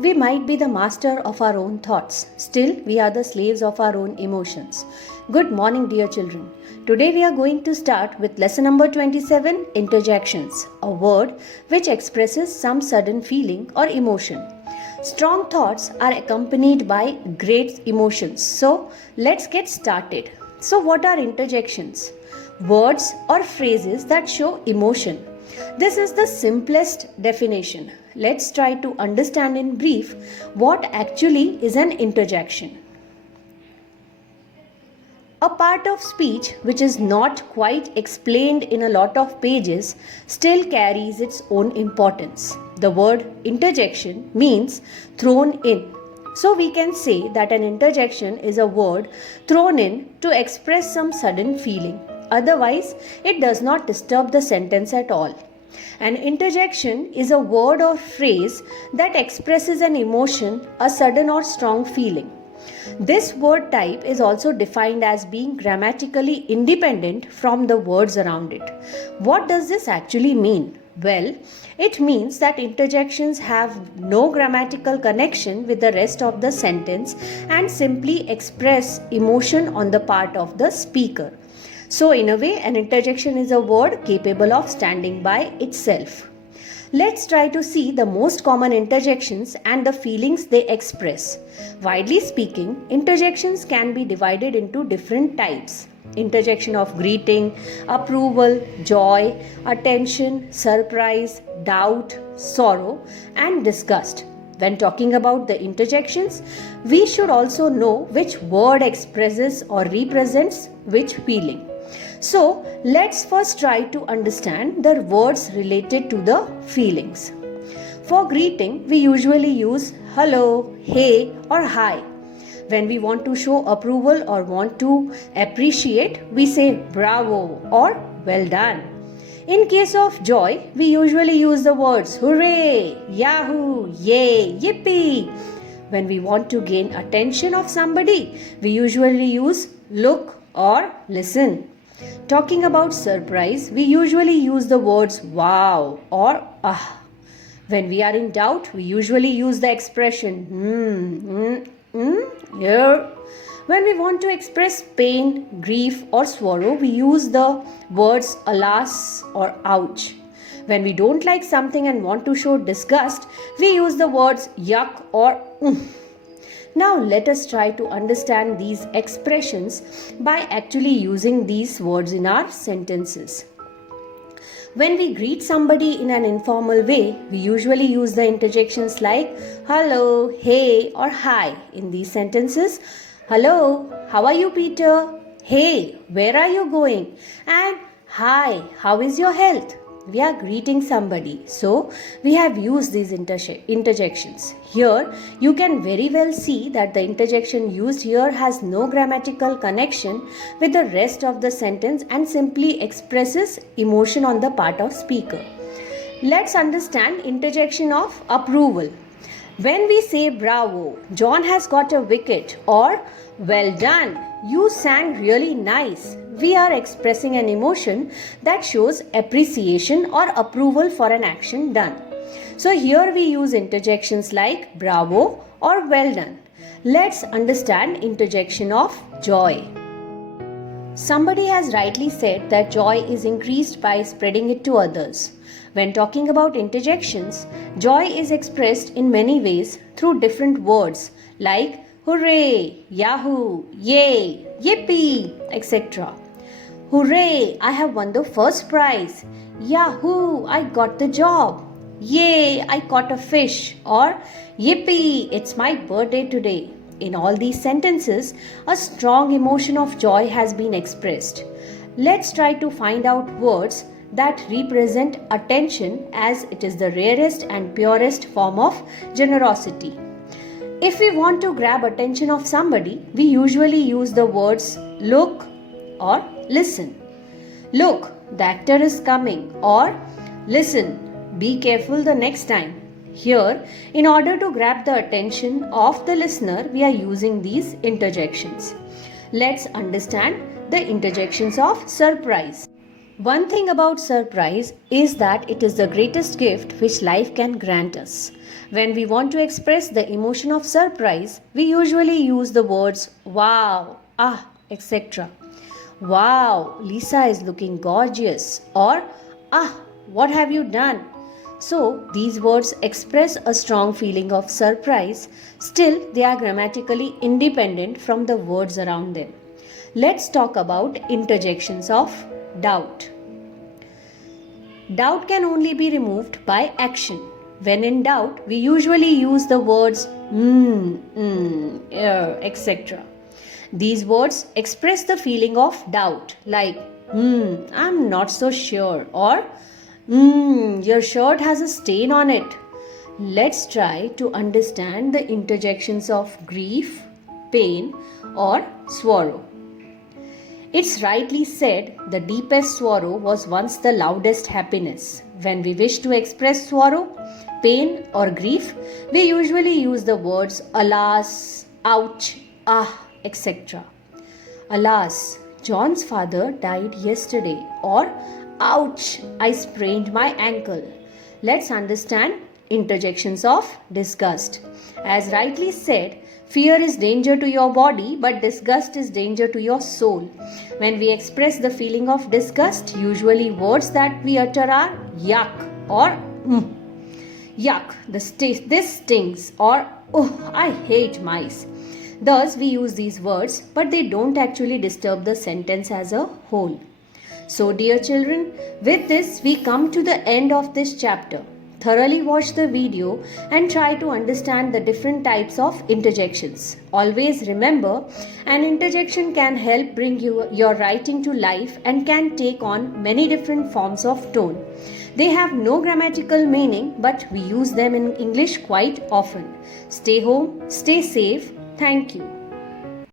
We might be the master of our own thoughts. Still, we are the slaves of our own emotions. Good morning, dear children. Today we are going to start with lesson number 27, interjections, a word which expresses some sudden feeling or emotion. Strong thoughts are accompanied by great emotions. So, let's get started. So, what are interjections? Words or phrases that show emotion. This is the simplest definition. Let's try to understand in brief what actually is an interjection. A part of speech which is not quite explained in a lot of pages still carries its own importance. The word interjection means thrown in. So we can say that an interjection is a word thrown in to express some sudden feeling. Otherwise, it does not disturb the sentence at all. An interjection is a word or phrase that expresses an emotion, a sudden or strong feeling. This word type is also defined as being grammatically independent from the words around it. What does this actually mean? Well, it means that interjections have no grammatical connection with the rest of the sentence and simply express emotion on the part of the speaker. So, in a way, an interjection is a word capable of standing by itself. Let's try to see the most common interjections and the feelings they express. Widely speaking, interjections can be divided into different types. Interjection of greeting, approval, joy, attention, surprise, doubt, sorrow, and disgust. When talking about the interjections, we should also know which word expresses or represents which feeling. So, let's first try to understand the words related to the feelings. For greeting, we usually use hello, hey, or hi. When we want to show approval or want to appreciate, we say bravo or well done. In case of joy, we usually use the words hooray, yahoo, yay, yippee. When we want to gain attention of somebody, we usually use look or listen. Talking about surprise, we usually use the words wow or ah. When we are in doubt, we usually use the expression yeah. When we want to express pain, grief or sorrow, we use the words alas or ouch. When we don't like something and want to show disgust, we use the words yuck or Now let us try to understand these expressions by actually using these words in our sentences. When we greet somebody in an informal way, we usually use the interjections like hello, hey or hi. In these sentences, hello, how are you, Peter? Hey, where are you going? And hi, how is your health? We are greeting somebody, so we have used these interjections. Here, you can very well see that the interjection used here has no grammatical connection with the rest of the sentence and simply expresses emotion on the part of speaker. Let's understand interjection of approval. When we say bravo, John has got a wicket, or well done, you sang really nice, we are expressing an emotion that shows appreciation or approval for an action done. So here we use interjections like bravo or well done. Let's understand interjection of joy. Somebody has rightly said that joy is increased by spreading it to others. When talking about interjections, joy is expressed in many ways through different words like hooray, yahoo, yay, yippee, etc. Hooray, I have won the first prize. Yahoo, I got the job. Yay, I caught a fish. Or yippee, it's my birthday today. In all these sentences, a strong emotion of joy has been expressed. Let's try to find out words that represent attention, as it is the rarest and purest form of generosity. If we want to grab attention of somebody, we usually use the words look or listen. Look, the actor is coming. Or listen, be careful the next time. Here, in order to grab the attention of the listener, we are using these interjections. Let's understand the interjections of surprise. One thing about surprise is that it is the greatest gift which life can grant us. When we want to express the emotion of surprise, we usually use the words wow, ah, etc. Wow, Lisa is looking gorgeous, or ah, what have you done? So, these words express a strong feeling of surprise, still, they are grammatically independent from the words around them. Let's talk about interjections of doubt. Doubt can only be removed by action. When in doubt, we usually use the words etc. These words express the feeling of doubt, like I'm not so sure, or your shirt has a stain on it. Let's try to understand the interjections of grief, pain, or sorrow. It's rightly said, the deepest sorrow was once the loudest happiness. When we wish to express sorrow, pain, or grief, we usually use the words alas, ouch, ah, etc. Alas, John's father died yesterday, or ouch, I sprained my ankle. Let's understand interjections of disgust. As rightly said, fear is danger to your body, but disgust is danger to your soul. When we express the feeling of disgust, usually words that we utter are yuck or yuck, this stings, or oh, I hate mice. Thus, we use these words, but they don't actually disturb the sentence as a whole. So, dear children, with this, we come to the end of this chapter. Thoroughly watch the video and try to understand the different types of interjections. Always remember, an interjection can help bring your writing to life and can take on many different forms of tone. They have no grammatical meaning, but we use them in English quite often. Stay home, stay safe. Thank you.